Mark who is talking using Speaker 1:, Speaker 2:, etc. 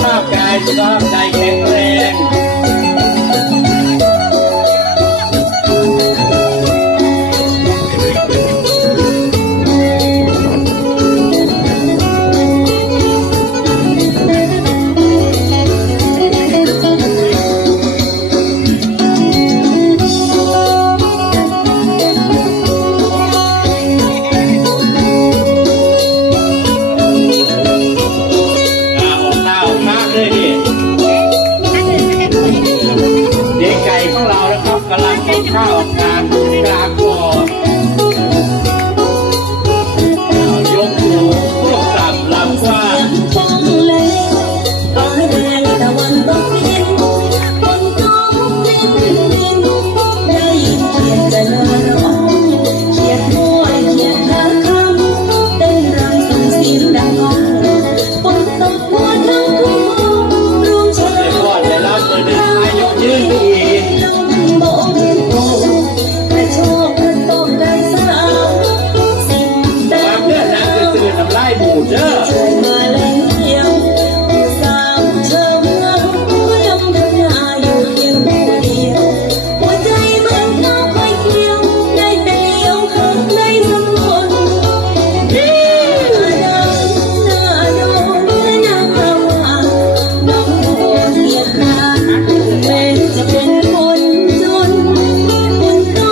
Speaker 1: ภาพกายสุข
Speaker 2: ภาพใจแข็งแรง กำลังกินข้าวกันจาก